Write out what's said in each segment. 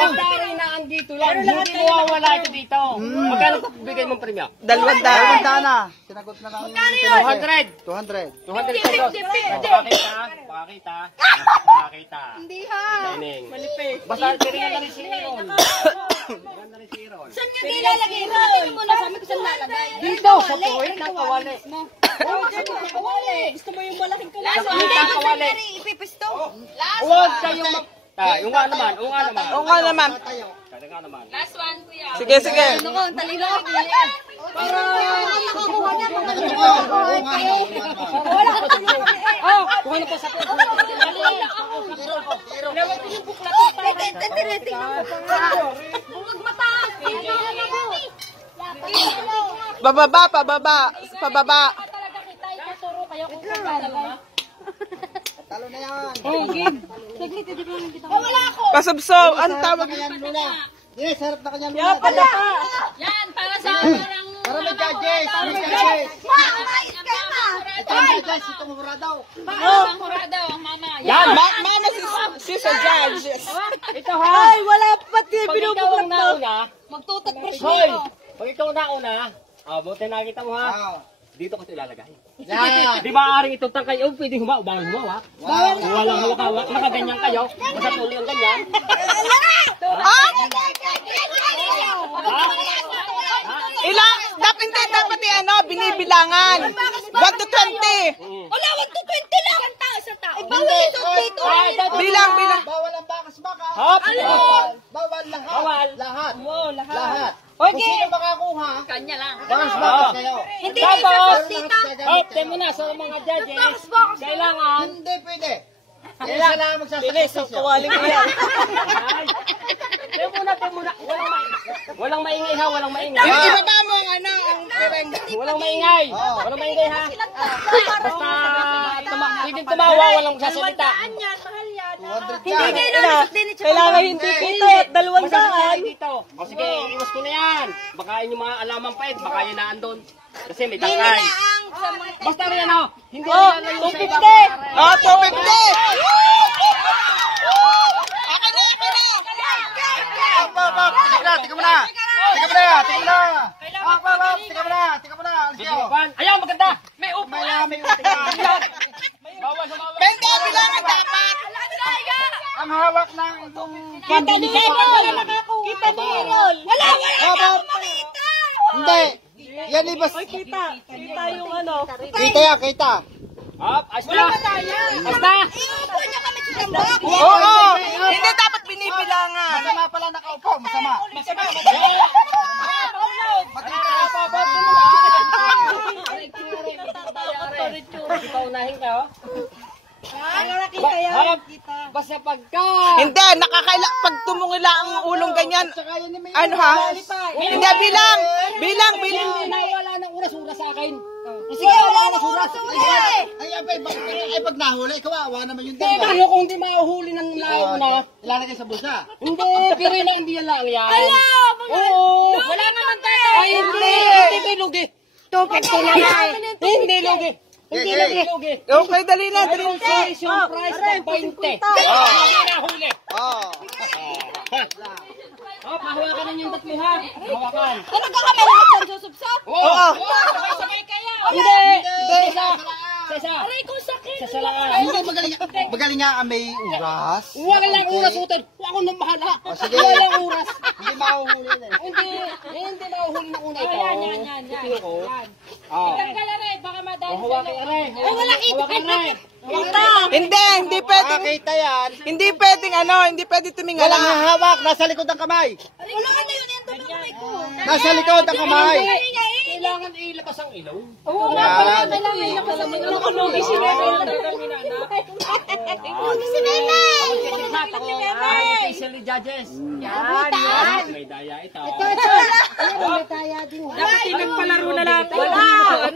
Basta rin na andito lang. Hindi mawawala ito dito. Magkano bigay mong premyo? 200. 200 na. Sinagot na lang. 200. 200. 200 pesos. Pakita. Pakita. Hindi ha. Malipit. Basta tiringan na rin si Iron. Saan niya nilalagay? Tingnan mo na sa amin kung saan lalagay. Dito, sa point ng kawali. Gusto mo yung malaking kawali? Sa point ng kawali. Ipipisto. Huwag kayong yung nga naman. Oo nga naman. Last one, kuya. Sige, sige. Ano ko, ang talino. Para nakakuha niya. Wala ka tulungan. Oh, kuha na po sa point. Huwag mataas. Bababa, pababa. Pababa. Talaga kita ituturo kayo kung pagkalaga. Talo na yan. Saglit, hindi ko lang kita. Wala ako. Pasubsob. Ang tawag. Yan muna. Yes, harap na kanya muna. Yan pala. Yan, para sa parang... Para may judges. May judges. Ito ang judges. Ito ang mura daw. Ang mura daw, ang mama. Yan. Mama, si sa judge. Ito ha. Ay, wala pati Pag ikaw binubuklat ang mo. nauna, Magtutag-brush hoy, nito. pag ikaw nauna, buti nakita mo ha. Ah. Dito ko ito ilalagay. Yan. Di ba aaring itong tangkay? Oh, pwede humaw. Bawal humaw ha. Walang hawak-hawak. Nakaganyan kayo. Basta tuloy ang ganyan. Ilang? Dapat ano, binibilangan. 1 to 20. Wala, 1 to 20 lang. Isang tao. Bawal ito dito. Bilang. Bawal ang bakas-baka. Hop! Bawal lahat. Bawal. Lahat. Lahat. Lahat. Okay. Kung sino makakuha, Kanya lang. bakas-bakas kayo. Hindi Tapos, na tita. hop, tayo mo na sa mga judges. Kailangan. Hindi pwede. Kailangan lang Bilis, ang magsasakit. kawaling yan. Ay. Tayo muna. Walang maingay ha, walang maingay. Ibaba mo ang ano, ang pereng. Walang maingay. Walang maingay ha. Basta pwedeng tumawa, walang magsasalita. Hindi na. Kailangan hindi kita at 200. Masasalita dito. O sige, iwas ko na yan. Baka yung mga alamang pait, baka yun na andon. Kasi may tangkay. Basta rin ano, hindi Oh, na yung sa 250. ibang Oh, 250. Akin na. Tika mo na. Alis kayo. Ayaw, maganda! May upo! May utika. Bawal sumawag! Bente, bilangan dapat. Ang hawak ng itong... Kita ni Errol. Kita ni Errol. Wala makita. Hindi. Yan ibas. Kita yung ano. Kita. Hop, ayos na! Ayos na! Oo. Hindi dapat binibilangan. Masama pala nakaupo. Masama. Hindi pa unahin ka, oh. Harap, basta pagka... Hindi, pag tumungila ang ulong ganyan. Ano ha? Hindi, bilang. Wala nang uras-uras sa akin. Sige, wala na suras. Ay, pag nahuli, kawawa naman yung Kaya dalawa. ano kung di mahuhuli ng nauna? Ilalagay sa bulsa. Hindi, pero na hindi yan lang yan. Oo. Wala naman tayo. Ay, hindi lugi. Tupit ko na yan. Hindi lugi. Hindi lugi. Okay, dali na. Concession price ng 20. Nahuli. Oh, mahawakan na yung tatlo ha. Mahawakan. Ano ka kami lahat ng susubsob? Oo. Sabay-sabay kayo. Hindi. Isa. Aray ko sakit. Isa lang. Hindi, magaling nga may uras. Walang oras utan. Ako nang bahala. sige. Walang oras. Hindi mahuhuli na. Hindi mahuhuli ng una ito. Yan. Tingnan ko. Tanggal aray, baka madami sa Hawakin aray. Ay, wala kita. Hawakin aray. Hindi pwedeng. Kita yan. Hindi pwedeng ano, hindi pwedeng tumingala. Walang hahawak. Nasa likod ang kamay. Wala ka na yun. Yan to kamay ko. Nasa likod ang kamay. Kailangan ilabas ang ilaw. Oo nga pala. Kailangan yung kasama. Ano ka lugi si Nena? Lugi si Nena. Officially judges. Yan. May daya ito. Dapat pinagpalaro na natin.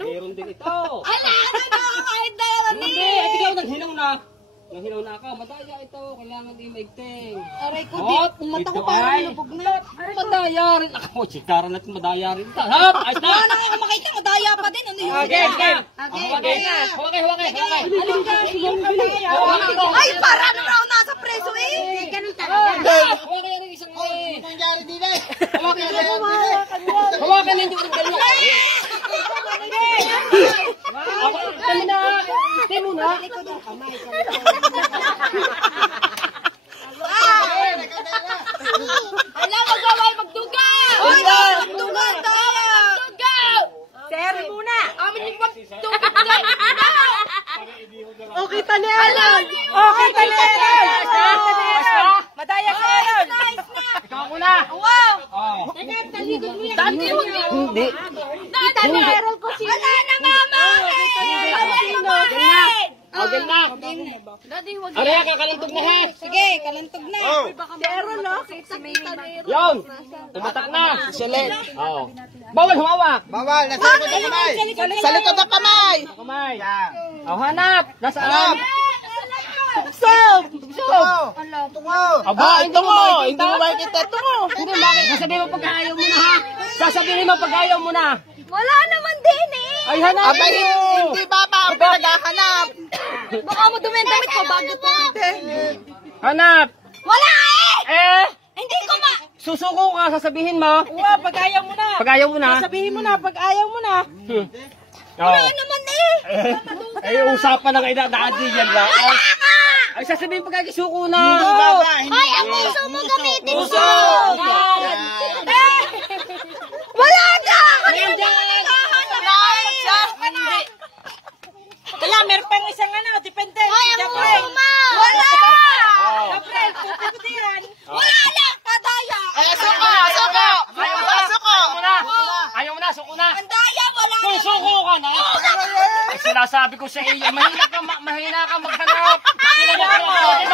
Meron din ito. Ala, ano na kahit dalawa ni? Hindi, at ikaw naghilaw na. Naghilaw na ako. Madaya ito. Kailangan imaigting. Aray ko di. Ang mata ko parang lubog na. Madaya rin. Ako, sikaran natin madaya rin. Hop! Ayos na! Ano nga makita? Madaya pa din. Ano yun? Game. Hawakay. Ay, parang na ako nasa preso eh. Ganun talaga. Hawakay rin isang Hawakan ninyo yung ganyan. Dali na. Stay muna. Wala, magaway, magduga! Wala, magduga! Magduga! Sir, muna. Amin yung magduga! Okay, talianan. Okay, talianan. Madaya si Aaron. Ikaw ako na. Wow! Oh. Dati mo Hindi. Dati mo ko si... Wala na, mama! O, ganda. Aray, kakalantog na ha. Sige, kalantog na. Si Aaron, no? Yun. Tumatak na. Sulit. Oo. Bawal humawak. Bawal, nasa likod ng kamay. Sa likod ng kamay. Kamay. O, hanap. Nasaan? Tuksob. Tungaw. Aba, Ito mo. Hindi mo makikita. Ito mo. Hindi, bakit? Sasabihin mo pag ayaw mo na ha. Sasabihin mo pag ayaw mo na. Wala naman din eh. Ay, hanap. Aba, hindi ba pa ang pinaghahanap? Baka mo dumi ang damit ko bago to. Hanap. Wala eh! Eh, Hindi ko ma... susuko ka. Sasabihin mo. Wow, pag ayaw mo na. Pag ayaw mo na. Sabihin mo na, pag ayaw mo na. Oo. Wala naman eh. Ay, usapan na kayo dati yan lang. Ay, sasabihin pag suko na. Ay, ang puso mo gamitin Puso! ko. Wala na! Ayan dyan! Wala, meron pang isang depende. Ay, ang puso mo! Wala! April, puputihan. Wala na! Kadaya! Ay, suko, suko. Suko. Ayaw mo na! Ayaw mo na, suko na! Ang daya, wala Kung suko ka na! Ay, sinasabi ko sa iyo, mahina ka maghanap!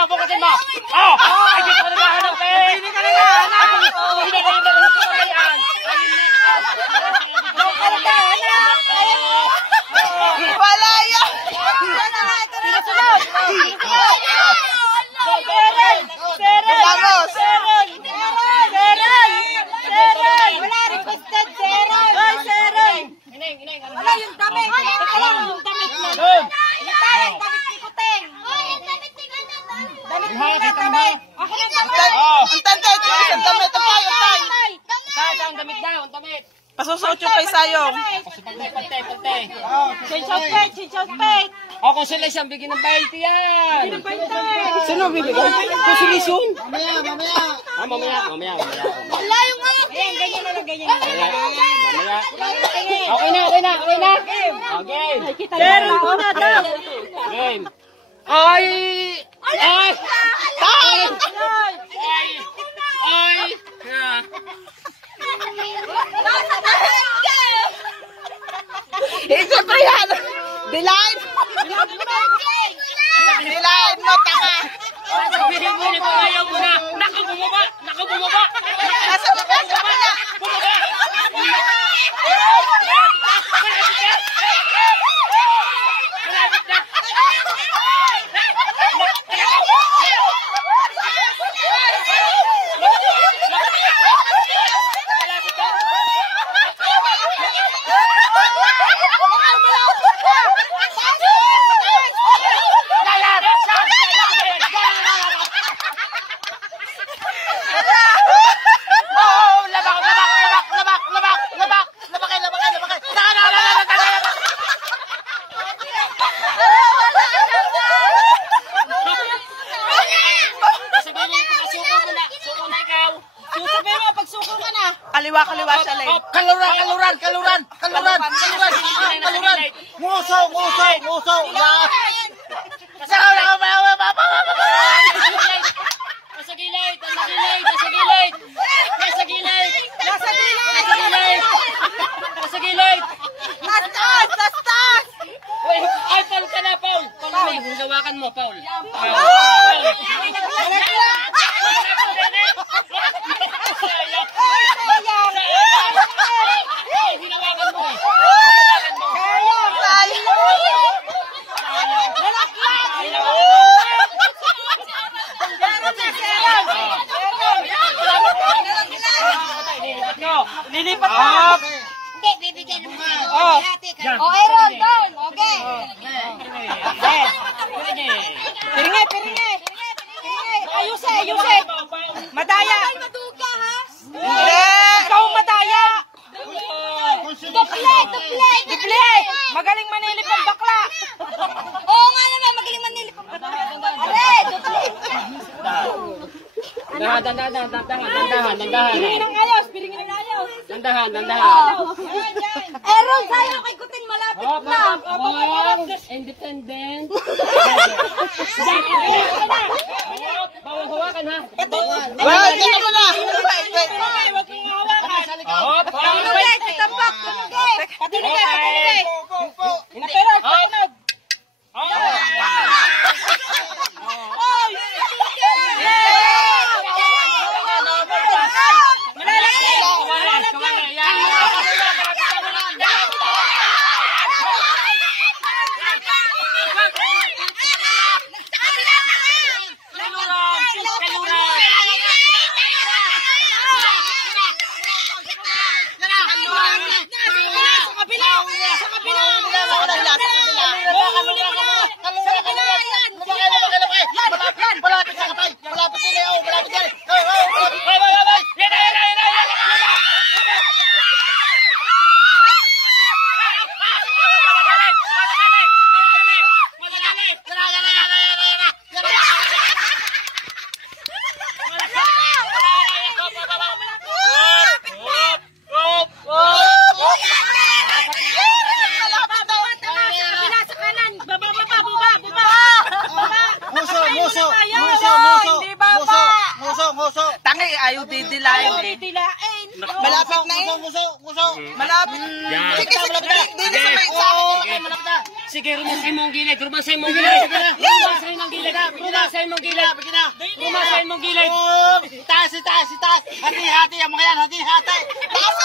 Bukatin mo! Oh! Ay, di ko naghahanap eh! Hindi ka naghahanap! Hindi ka naghahanap! Wala yan. Milagros. Wala requested, Seron! Ay, Seron! Wala yung damit! Wala yung damit mo! Hintay, yung damit ni Kuteng! Ay, yung damit ni Kuteng! Damit mo na, damit! Ako na damit! Ang tantay, ang damit. Ang Kaya ang damit na, ang damit! Pasusuot yung kay sayong. Pantay! Change outfit. O, consolation, bigyan ng 20 yan! Sino bibigay? Consolation. Mamaya. Wala yung ano! Ayan, ganyan na lang, ganyan na lang. Mamaya. Okay na. Okay. Pero una daw. Game. Ay! Siyempre yan. Dilain. Dilain mo, tanga. Sabihin mo na ayaw mo na. Naku, bumaba. Nasa baba, sa baba. Bumaba. Kaliwa siya lang. Kaluran. Nguso. Nasa gilid. Tastas. Ay, Paul ka na, Paul. Hulawakan mo, Paul. Lilipat na. Hindi, bibigyan mo. Oh. Aaron, doon! Okay! Piringay. Ayusin. Madaya. Maduga, ha? Hindi. Ikaw Magaling manilip ang bakla. Oo nga naman, magaling manilip ang bakla. Aray, tutuloy. Dandahan. Piringin ng ayos, piringin ng ayos. Dandahan. Aaron, sayo kay Kuting malapit na. Independent. Bawal hawakan ha. Well, dito mo na. Tunugay, tatampak, tunugay. Patunugay, patunugay. Pero, patunog. Tangi, ayaw didilain eh. Malapit na eh. Malapit. Sige, dito sa may isa. Sige, rumasay mong gilid. Rumasay mong gilid. Taas. Hati-hati ang mga yan, hati-hati. Taas